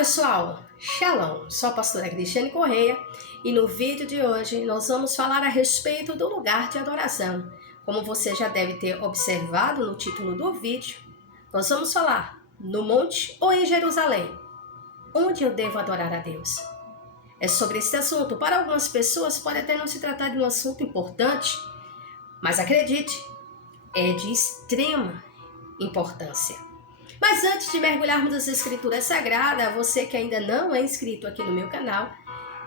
pessoal, Shalom, sou a pastora Cristiane Correia e no vídeo de hoje nós vamos falar a respeito do lugar de adoração. Como você já deve ter observado no título do vídeo, nós vamos falar no monte ou em Jerusalém, onde eu devo adorar a Deus. É sobre esse assunto. Para algumas pessoas pode até não se tratar de um assunto importante, mas acredite, é de extrema importância. Mas antes de mergulharmos nas escrituras sagradas, você que ainda não é inscrito aqui no meu canal,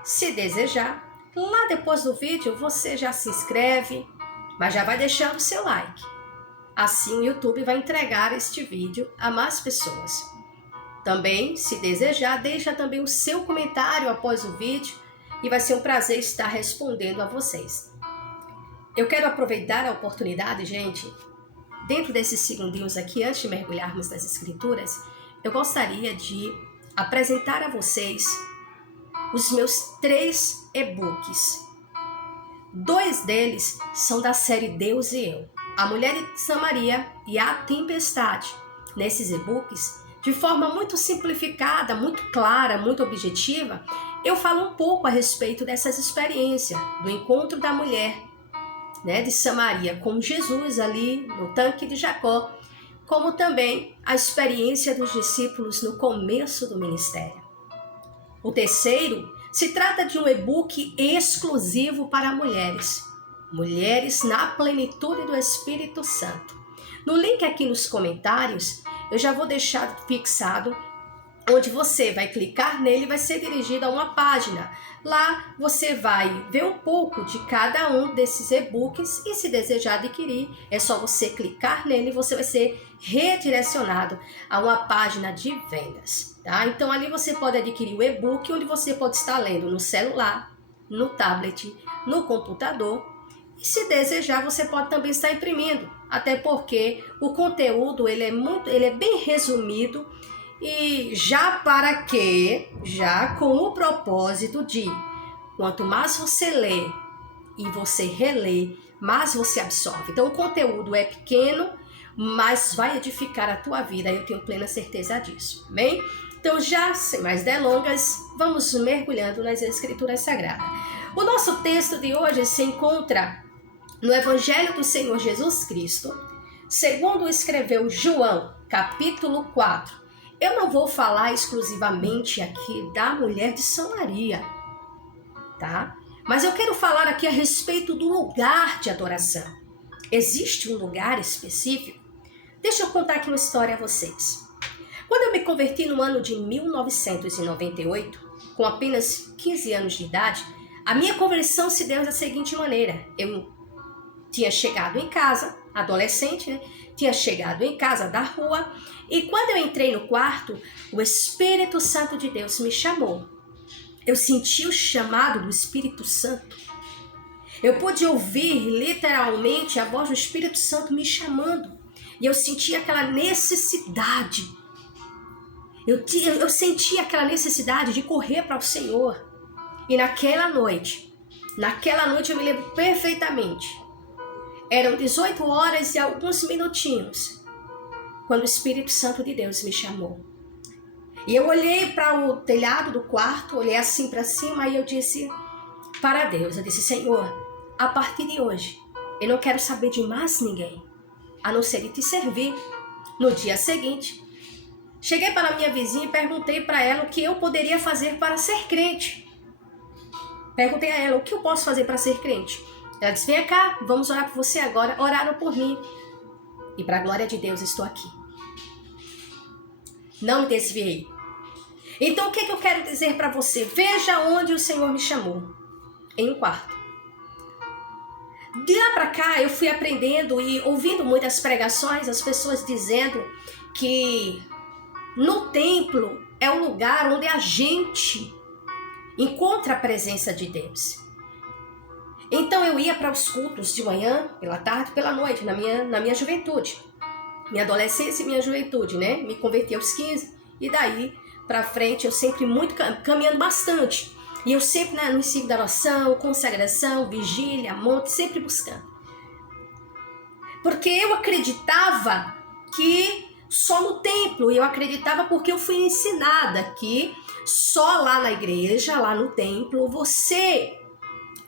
se desejar, lá depois do vídeo você já se inscreve, mas já vai deixando o seu like. Assim o YouTube vai entregar este vídeo a mais pessoas. Também, se desejar, deixa também o seu comentário após o vídeo e vai ser um prazer estar respondendo a vocês. Eu quero aproveitar a oportunidade, gente. Dentro desses segundinhos aqui, antes de mergulharmos nas escrituras, eu gostaria de apresentar a vocês os meus 3 e-books. 2 deles são da série Deus e Eu, A Mulher de Samaria e A Tempestade. Nesses e-books, de forma muito simplificada, muito clara, muito objetiva, eu falo um pouco a respeito dessas experiências, do encontro da mulher de Samaria com Jesus ali no tanque de Jacó, como também a experiência dos discípulos no começo do ministério. O terceiro se trata de um e-book exclusivo para mulheres, Mulheres na Plenitude do Espírito Santo. No link aqui nos comentários, eu já vou deixar fixado, onde você vai clicar nele e vai ser dirigido a uma página. Lá você vai ver um pouco de cada um desses e-books e se desejar adquirir, é só você clicar nele e você vai ser redirecionado a uma página de vendas. Tá? Então ali você pode adquirir o e-book, onde você pode estar lendo no celular, no tablet, no computador. E se desejar, você pode também estar imprimindo, até porque o conteúdo ele é bem resumido, e já com o propósito de, quanto mais você lê e você relê, mais você absorve. Então o conteúdo é pequeno, mas vai edificar a tua vida, eu tenho plena certeza disso, bem? Então já sem mais delongas, vamos mergulhando nas escrituras sagradas. O nosso texto de hoje se encontra no Evangelho do Senhor Jesus Cristo, segundo escreveu João, capítulo 4. Eu não vou falar exclusivamente aqui da mulher de Samaria, tá? Mas eu quero falar aqui a respeito do lugar de adoração. Existe um lugar específico? Deixa eu contar aqui uma história a vocês. Quando eu me converti no ano de 1998, com apenas 15 anos de idade, a minha conversão se deu da seguinte maneira. Eu tinha chegado em casa, adolescente, tinha chegado em casa da rua, e quando eu entrei no quarto, o Espírito Santo de Deus me chamou. Eu senti o chamado do Espírito Santo. Eu pude ouvir literalmente a voz do Espírito Santo me chamando, e eu senti aquela necessidade. Eu senti aquela necessidade de correr para o Senhor. E naquela noite eu me lembro perfeitamente. Eram 18 horas e alguns minutinhos, quando o Espírito Santo de Deus me chamou. E eu olhei para o telhado do quarto, olhei assim para cima e eu disse para Deus, eu disse, Senhor, a partir de hoje, eu não quero saber de mais ninguém, a não ser de te servir. No dia seguinte, cheguei para a minha vizinha e perguntei para ela o que eu poderia fazer para ser crente. Perguntei a ela, o que eu posso fazer para ser crente? Ela disse, vem cá, vamos orar por você agora. Oraram por mim. E para a glória de Deus, estou aqui. Não me desviei. Então, o que eu quero dizer para você? Veja onde o Senhor me chamou. Em um quarto. De lá para cá, eu fui aprendendo e ouvindo muitas pregações, as pessoas dizendo que no templo é o lugar onde a gente encontra a presença de Deus. Então eu ia para os cultos de manhã, pela tarde, pela noite, na minha juventude. Minha adolescência e minha juventude, né? Me converti aos 15 e daí para frente eu sempre muito caminhando bastante. E eu sempre no ensino da oração, consagração, vigília, monte, sempre buscando. Porque eu acreditava que só no templo, e eu acreditava porque eu fui ensinada que Só lá na igreja, lá no templo, você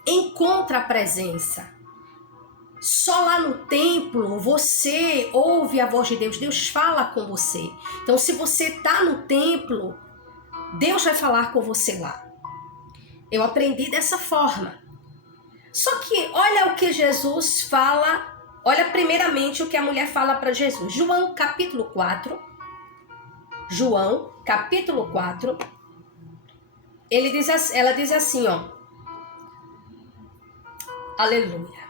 encontra a presença. Só lá no templo você ouve a voz de Deus, Deus fala com você. Então, se você está no templo, Deus vai falar com você lá. Eu aprendi dessa forma. Só que olha o que Jesus fala, olha primeiramente o que a mulher fala para Jesus. João capítulo 4, ela diz assim, ó, aleluia.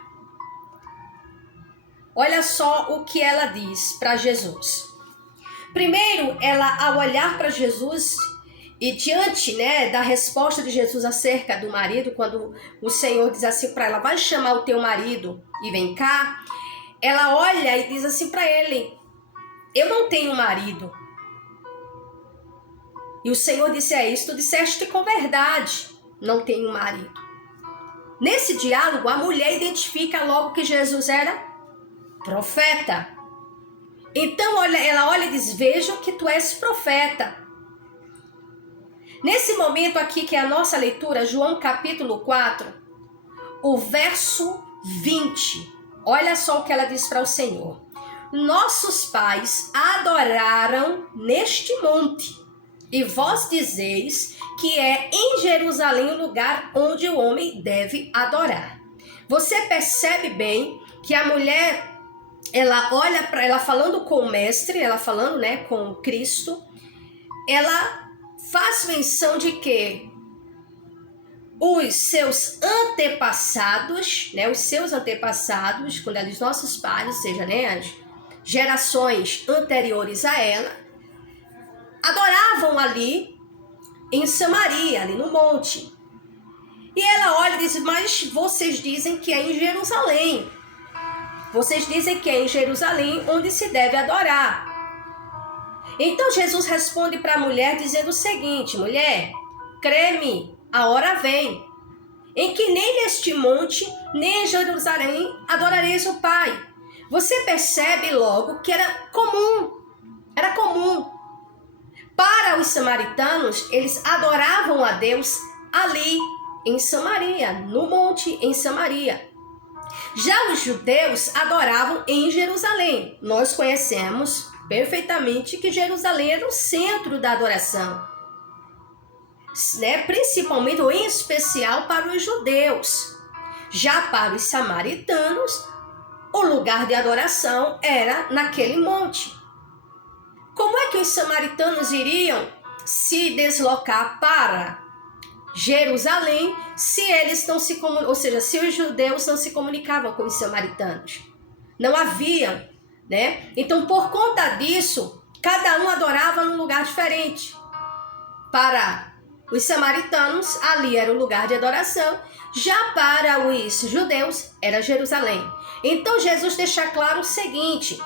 Olha só o que ela diz para Jesus. Primeiro, ela ao olhar para Jesus e diante, né, da resposta de Jesus acerca do marido, quando o Senhor diz assim para ela, vai chamar o teu marido e vem cá, ela olha e diz assim para ele, eu não tenho marido. E o Senhor disse, isso, tu disseste com verdade, não tenho marido. Nesse diálogo, a mulher identifica logo que Jesus era profeta. Então ela olha e diz, vejo que tu és profeta. Nesse momento aqui, que é a nossa leitura, João capítulo 4, o verso 20. Olha só o que ela diz para o Senhor. Nossos pais adoraram neste monte, e vós dizeis que é em Jerusalém o lugar onde o homem deve adorar. Você percebe bem que a mulher, ela olha para ela falando com o mestre, ela falando, né, com Cristo, ela faz menção de que os seus antepassados, né, quando ela diz nossos pais, ou seja, né, as gerações anteriores a ela, adoravam ali em Samaria, ali no monte. E ela olha e diz, mas vocês dizem que é em Jerusalém. Vocês dizem que é em Jerusalém onde se deve adorar. Então Jesus responde para a mulher dizendo o seguinte, mulher, crê-me, a hora vem, em que nem neste monte, nem em Jerusalém adorareis o Pai. Você percebe logo que era comum. Para os samaritanos, eles adoravam a Deus ali em Samaria, no monte em Samaria. Já os judeus adoravam em Jerusalém. Nós conhecemos perfeitamente que Jerusalém era o centro da adoração, né? Principalmente ou em especial para os judeus. Já para os samaritanos, o lugar de adoração era naquele monte. Como é que os samaritanos iriam se deslocar para Jerusalém se eles não se comunicam, ou seja, se os judeus não se comunicavam com os samaritanos? Não havia, né? Então, por conta disso, cada um adorava num lugar diferente. Para os samaritanos, ali era o lugar de adoração, já para os judeus, era Jerusalém. Então, Jesus deixa claro o seguinte,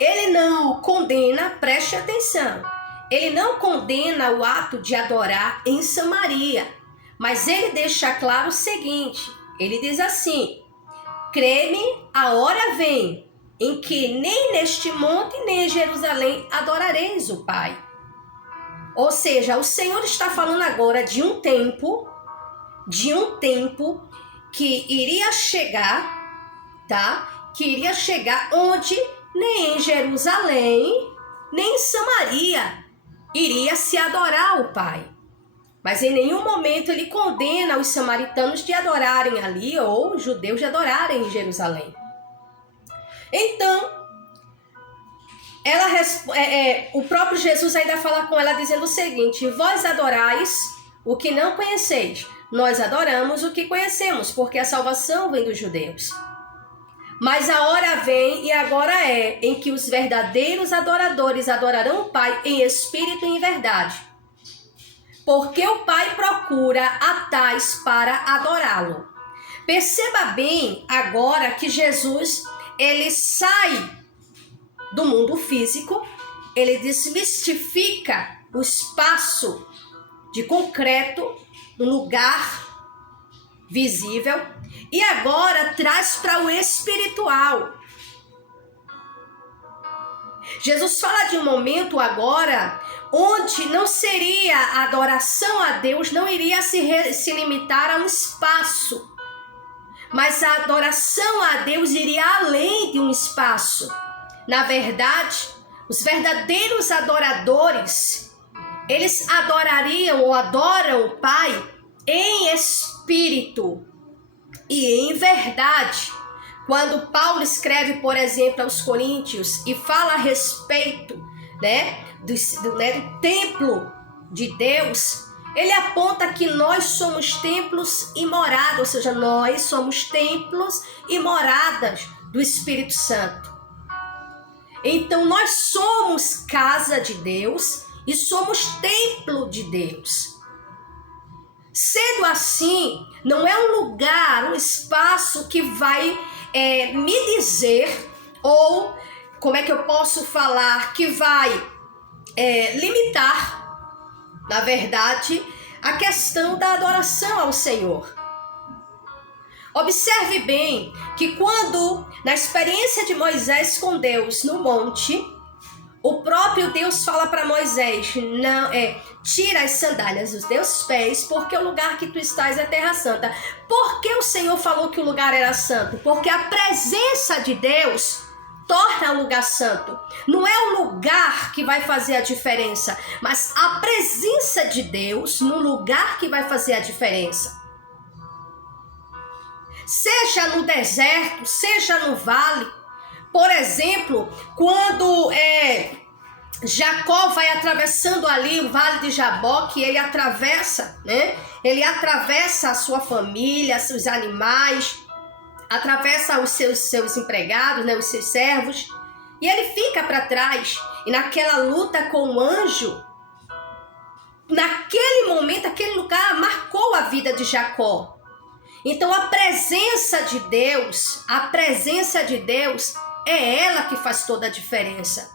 ele não condena, preste atenção, ele não condena o ato de adorar em Samaria, mas ele deixa claro o seguinte, ele diz assim, crê-me, a hora vem em que nem neste monte, nem em Jerusalém adorareis o Pai. Ou seja, o Senhor está falando agora de um tempo que iria chegar, tá? Que iria chegar onde nem em Jerusalém, nem em Samaria iria se adorar o Pai. Mas em nenhum momento ele condena os samaritanos de adorarem ali ou os judeus de adorarem em Jerusalém. Então, o próprio Jesus ainda fala com ela dizendo o seguinte, vós adorais o que não conheceis, nós adoramos o que conhecemos, porque a salvação vem dos judeus. Mas a hora vem e agora é em que os verdadeiros adoradores adorarão o Pai em espírito e em verdade. Porque o Pai procura a tais para adorá-lo. Perceba bem agora que Jesus, ele sai do mundo físico, ele desmistifica o espaço de concreto, do lugar visível, e agora traz para o espiritual. Jesus fala de um momento agora onde não seria a adoração a Deus, não iria se limitar a um espaço, mas a adoração a Deus iria além de um espaço. Na verdade, os verdadeiros adoradores, eles adorariam ou adoram o Pai em espírito e em verdade. Quando Paulo escreve, por exemplo, aos Coríntios e fala a respeito, do templo de Deus, ele aponta que nós somos templos e moradas, ou seja, nós somos templos e moradas do Espírito Santo. Então nós somos casa de Deus e somos templo de Deus. Sendo assim, não é um lugar, um espaço que vai me dizer, ou como é que eu posso falar, que vai limitar, na verdade, a questão da adoração ao Senhor. Observe bem que quando, na experiência de Moisés com Deus no monte, o próprio Deus fala para Moisés, tira as sandálias dos teus pés, porque o lugar que tu estás é terra santa. Por que o Senhor falou que o lugar era santo? Porque a presença de Deus torna o lugar santo. Não é o lugar que vai fazer a diferença, mas a presença de Deus no lugar que vai fazer a diferença. Seja no deserto, seja no vale. Por exemplo, quando Jacó vai atravessando ali o vale de Jaboque, ele atravessa, Ele atravessa a sua família, seus animais, atravessa os seus empregados, os seus servos, e ele fica para trás. E naquela luta com o anjo, naquele momento, aquele lugar marcou a vida de Jacó. Então a presença de Deus é ela que faz toda a diferença.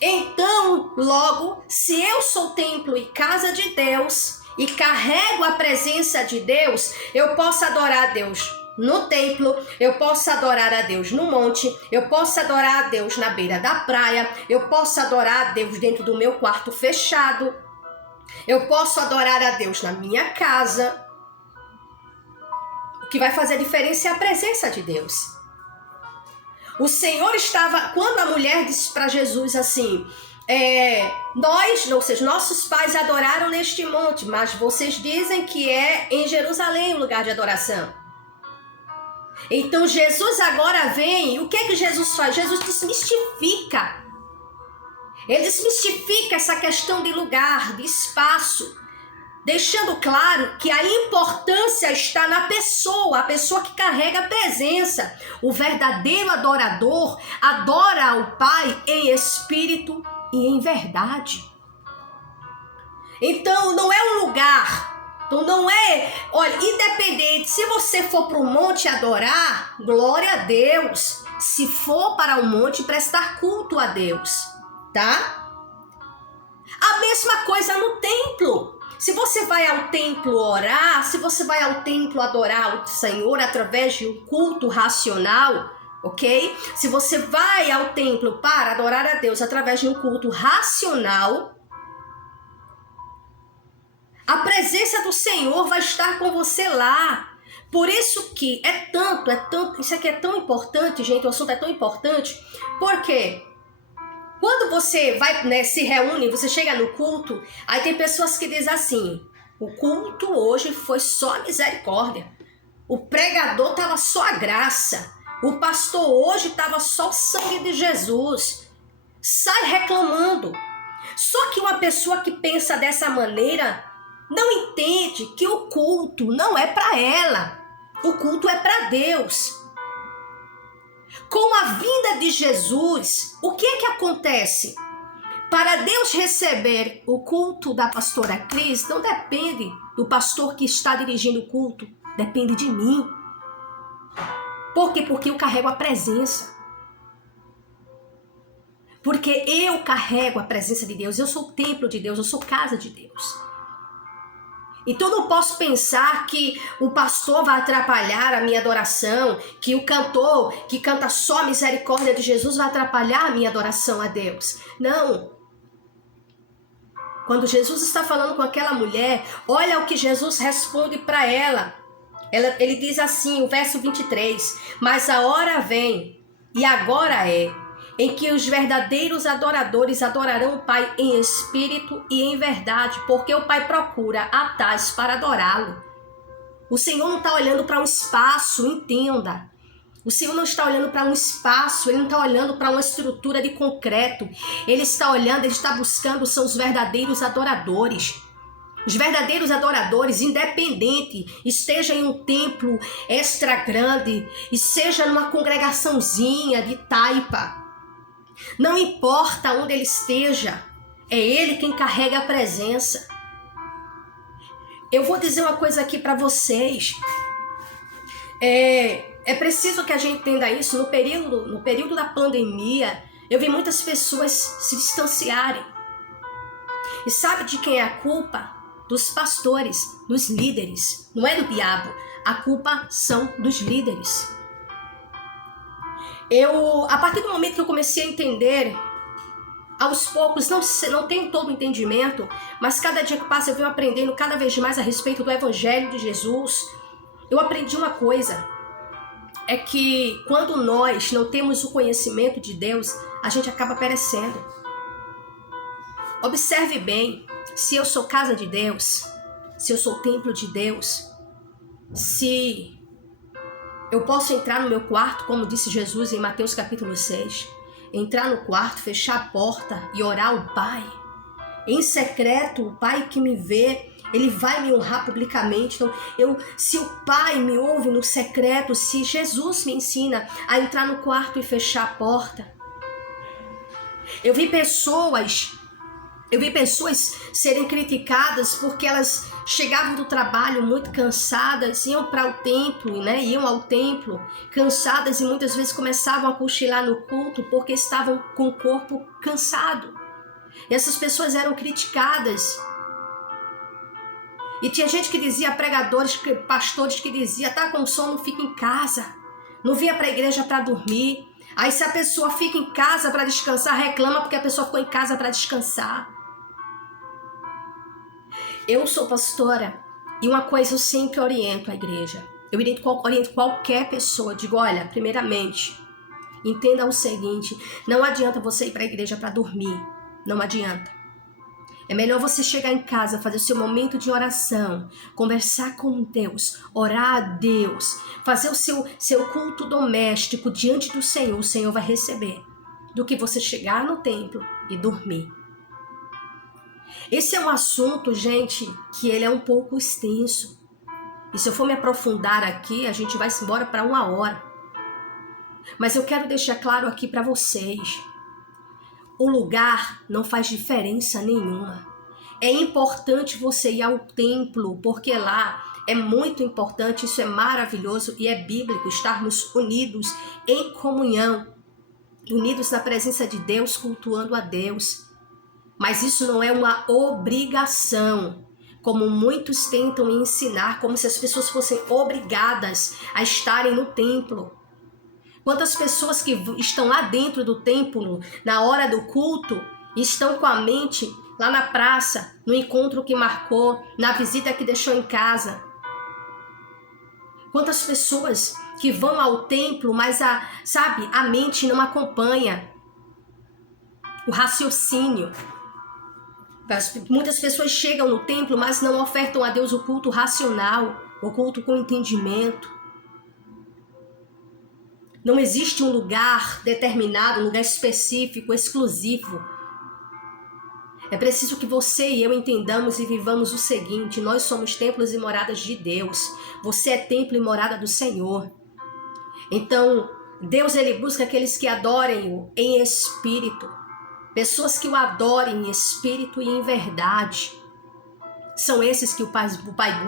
Então, logo, se eu sou templo e casa de Deus e carrego a presença de Deus, eu posso adorar a Deus no templo, eu posso adorar a Deus no monte, eu posso adorar a Deus na beira da praia, eu posso adorar a Deus dentro do meu quarto fechado, eu posso adorar a Deus na minha casa. O que vai fazer a diferença é a presença de Deus. O Senhor estava, quando a mulher disse para Jesus assim, nossos pais adoraram neste monte, mas vocês dizem que é em Jerusalém o lugar de adoração. Então Jesus agora vem, e o que Jesus faz? Jesus desmistifica. Ele desmistifica essa questão de lugar, de espaço, deixando claro que a importância está na pessoa, a pessoa que carrega a presença. O verdadeiro adorador adora ao Pai em espírito e em verdade. Então não é um lugar, olha, independente, se você for para o monte adorar, glória a Deus. Se for para o monte prestar culto a Deus, tá? A mesma coisa no templo. Se você vai ao templo orar, se você vai ao templo adorar o Senhor através de um culto racional, ok? Se você vai ao templo para adorar a Deus através de um culto racional, a presença do Senhor vai estar com você lá. Por isso que isso aqui é tão importante, gente, o assunto é tão importante, porque quando você vai, se reúne, você chega no culto, aí tem pessoas que dizem assim, o culto hoje foi só misericórdia, o pregador estava só a graça, o pastor hoje estava só o sangue de Jesus, sai reclamando. Só que uma pessoa que pensa dessa maneira não entende que o culto não é para ela, o culto é para Deus. Com a vinda de Jesus, o que é que acontece? Para Deus receber o culto da pastora Cris, não depende do pastor que está dirigindo o culto, depende de mim. Por quê? Porque eu carrego a presença. Porque eu carrego a presença de Deus, eu sou o templo de Deus, eu sou casa de Deus. Então eu não posso pensar que o pastor vai atrapalhar a minha adoração, que o cantor que canta só a misericórdia de Jesus vai atrapalhar a minha adoração a Deus. Não. Quando Jesus está falando com aquela mulher, olha o que Jesus responde para ela. Ele diz assim, o verso 23, mas a hora vem, e agora é, em que os verdadeiros adoradores adorarão o Pai em espírito e em verdade, porque o Pai procura a tais para adorá-lo. O Senhor não está olhando para um espaço, entenda. O Senhor não está olhando para um espaço, Ele não está olhando para uma estrutura de concreto. Ele está olhando, Ele está buscando, são os verdadeiros adoradores. Os verdadeiros adoradores, independente, esteja em um templo extra grande e seja numa congregaçãozinha de taipa. Não importa onde ele esteja, é Ele quem carrega a presença. Eu vou dizer uma coisa aqui para vocês. É preciso que a gente entenda isso. No período da pandemia, eu vi muitas pessoas se distanciarem. E sabe de quem é a culpa? Dos pastores, dos líderes. Não é do diabo. A culpa são dos líderes. A partir do momento que eu comecei a entender, aos poucos, não tenho todo o entendimento, mas cada dia que passa eu venho aprendendo cada vez mais a respeito do Evangelho de Jesus. Eu aprendi uma coisa. É que quando nós não temos o conhecimento de Deus, a gente acaba perecendo. Observe bem, se eu sou casa de Deus, se eu sou templo de Deus, se eu posso entrar no meu quarto, como disse Jesus em Mateus capítulo 6, entrar no quarto, fechar a porta e orar ao Pai. Em secreto, o Pai que me vê, Ele vai me honrar publicamente. Então, se o Pai me ouve no secreto, se Jesus me ensina a entrar no quarto e fechar a porta. Eu vi pessoas serem criticadas porque elas chegavam do trabalho muito cansadas, iam para o templo, né? Iam ao templo cansadas e muitas vezes começavam a cochilar no culto porque estavam com o corpo cansado. E essas pessoas eram criticadas. E tinha gente que dizia, pregadores, pastores que dizia, tá com sono, fica em casa. Não vinha para a igreja para dormir. Aí se a pessoa fica em casa para descansar, reclama porque a pessoa ficou em casa para descansar. Eu sou pastora e uma coisa eu sempre oriento a igreja. Eu oriento qualquer pessoa. Digo, olha, primeiramente, entenda o seguinte, não adianta você ir para a igreja para dormir. Não adianta. É melhor você chegar em casa, fazer o seu momento de oração, conversar com Deus, orar a Deus, fazer o seu culto doméstico diante do Senhor, o Senhor vai receber, do que você chegar no templo e dormir. Esse é um assunto, gente, que ele é um pouco extenso. E se eu for me aprofundar aqui, a gente vai embora para 1 hora. Mas eu quero deixar claro aqui para vocês. O lugar não faz diferença nenhuma. É importante você ir ao templo, porque lá é muito importante, isso é maravilhoso e é bíblico, estarmos unidos em comunhão, unidos na presença de Deus, cultuando a Deus. Mas isso não é uma obrigação, como muitos tentam ensinar, como se as pessoas fossem obrigadas a estarem no templo. Quantas pessoas que estão lá dentro do templo, na hora do culto, estão com a mente lá na praça, no encontro que marcou, na visita que deixou em casa. Quantas pessoas que vão ao templo, mas a mente não acompanha o raciocínio. Muitas pessoas chegam no templo, mas não ofertam a Deus o culto racional, o culto com entendimento. Não existe um lugar determinado, um lugar específico, exclusivo. É preciso que você e eu entendamos e vivamos o seguinte: nós somos templos e moradas de Deus. Você é templo e morada do Senhor. Então, Deus ele busca aqueles que adorem-o em espírito. Pessoas que o adorem em espírito e em verdade. São esses que o Pai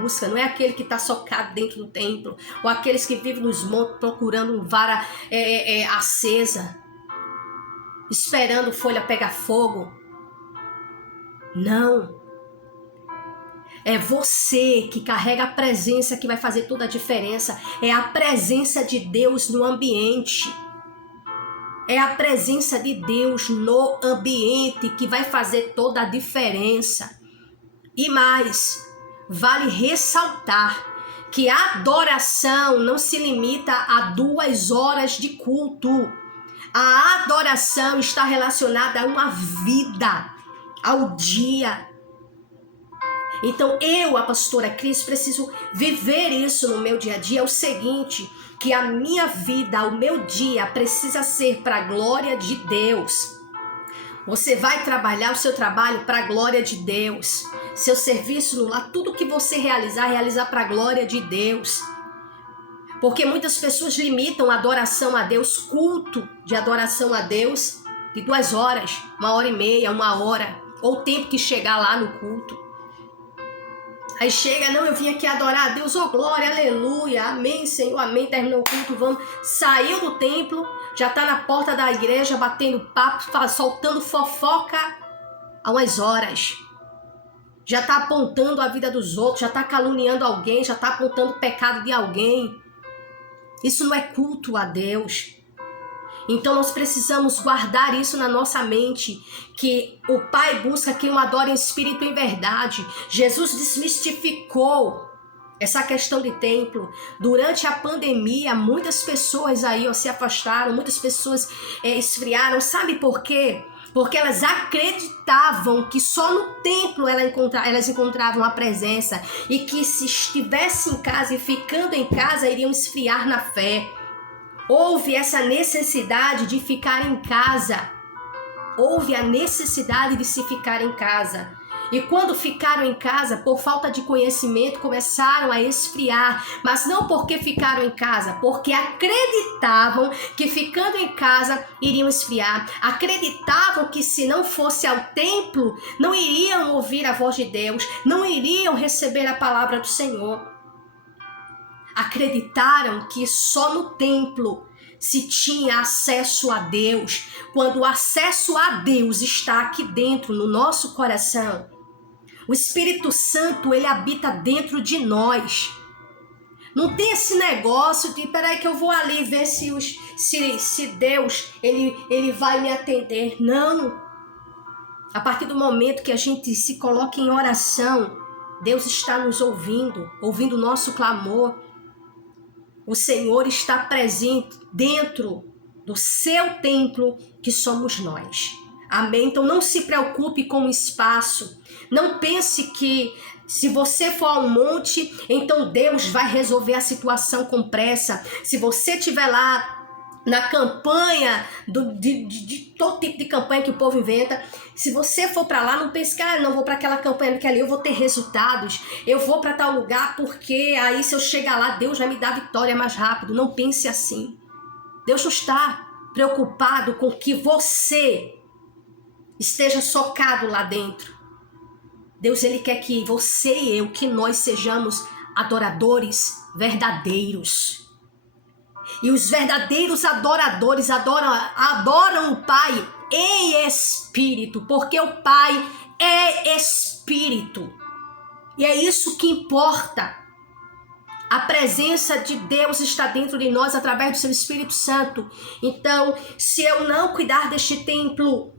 busca, não é aquele que está socado dentro do templo, ou aqueles que vivem nos montes procurando vara acesa, esperando folha pegar fogo. Não. É você que carrega a presença que vai fazer toda a diferença. É a presença de Deus no ambiente. É a presença de Deus no ambiente que vai fazer toda a diferença. E mais, vale ressaltar que a adoração não se limita a 2 horas de culto. A adoração está relacionada a uma vida, ao dia. Então eu, a pastora Cris, preciso viver isso no meu dia a dia. É o seguinte, que a minha vida, o meu dia precisa ser para a glória de Deus. Você vai trabalhar o seu trabalho para a glória de Deus. Seu serviço no lar, tudo que você realizar para a glória de Deus. Porque muitas pessoas limitam a adoração a Deus, culto de adoração a Deus, de 2 horas, 1h30, 1 hora, ou o tempo que chegar lá no culto. Aí chega, não, eu vim aqui adorar a Deus, oh glória, aleluia, amém, Senhor, amém, terminou o culto, vamos. Saiu do templo, já está na porta da igreja, batendo papo, soltando fofoca há umas horas. Já está apontando a vida dos outros, já está caluniando alguém, já está apontando o pecado de alguém. Isso não é culto a Deus. Então nós precisamos guardar isso na nossa mente, que o Pai busca quem o adora em espírito e em verdade. Jesus desmistificou essa questão de templo. Durante a pandemia, muitas pessoas aí se afastaram, muitas pessoas esfriaram. Sabe por quê? Porque elas acreditavam que só no templo elas encontravam a presença e que se estivesse em casa e ficando em casa iriam esfriar na fé. Houve essa necessidade de ficar em casa. Houve a necessidade de se ficar em casa. E quando ficaram em casa, por falta de conhecimento, começaram a esfriar. Mas não porque ficaram em casa, porque acreditavam que ficando em casa iriam esfriar. Acreditavam que se não fosse ao templo, não iriam ouvir a voz de Deus, não iriam receber a palavra do Senhor. Acreditaram que só no templo se tinha acesso a Deus. Quando o acesso a Deus está aqui dentro, no nosso coração, o Espírito Santo, ele habita dentro de nós. Não tem esse negócio de, peraí que eu vou ali ver se Deus, ele vai me atender. Não. A partir do momento que a gente se coloca em oração, Deus está nos ouvindo o nosso clamor. O Senhor está presente dentro do seu templo, que somos nós. Amém? Então não se preocupe com o espaço. Não pense que se você for ao monte, então Deus vai resolver a situação com pressa. Se você estiver lá na campanha, de todo tipo de campanha que o povo inventa, se você for para lá, não pense que não vou para aquela campanha, porque ali eu vou ter resultados, eu vou para tal lugar, porque aí se eu chegar lá, Deus vai me dar vitória mais rápido. Não pense assim. Deus não está preocupado com que você esteja socado lá dentro. Deus, ele quer que você e eu, que nós sejamos adoradores verdadeiros. E os verdadeiros adoradores adoram o Pai em espírito, porque o Pai é espírito. E é isso que importa. A presença de Deus está dentro de nós através do seu Espírito Santo. Então, se eu não cuidar deste templo,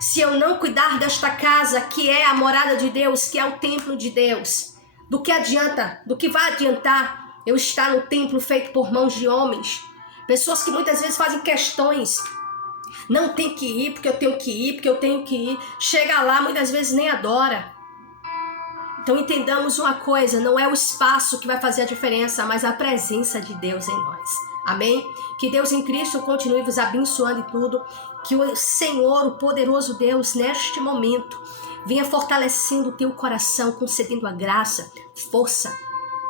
se eu não cuidar desta casa, que é a morada de Deus, que é o templo de Deus, do que adianta? Do que vai adiantar eu estar no templo feito por mãos de homens? Pessoas que muitas vezes fazem questões. Não tem que ir, porque eu tenho que ir, porque eu tenho que ir. Chega lá, muitas vezes nem adora. Então entendamos uma coisa, não é o espaço que vai fazer a diferença, mas a presença de Deus em nós. Amém? Que Deus em Cristo continue vos abençoando em tudo. Que o Senhor, o poderoso Deus, neste momento, venha fortalecendo o teu coração, concedendo a graça, força,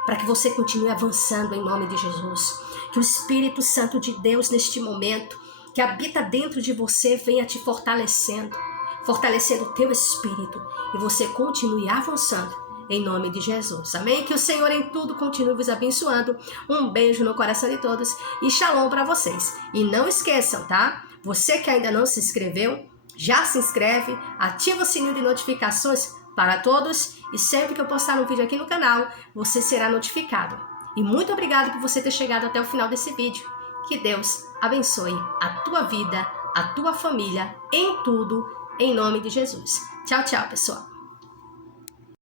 para que você continue avançando em nome de Jesus. Que o Espírito Santo de Deus, neste momento, que habita dentro de você, venha te fortalecendo o teu espírito, e você continue avançando em nome de Jesus. Amém? Que o Senhor em tudo continue vos abençoando. Um beijo no coração de todos e shalom para vocês. E não esqueçam, tá? Você que ainda não se inscreveu, já se inscreve, ativa o sininho de notificações para todos e sempre que eu postar um vídeo aqui no canal, você será notificado. E muito obrigado por você ter chegado até o final desse vídeo. Que Deus abençoe a tua vida, a tua família, em tudo, em nome de Jesus. Tchau, tchau, pessoal.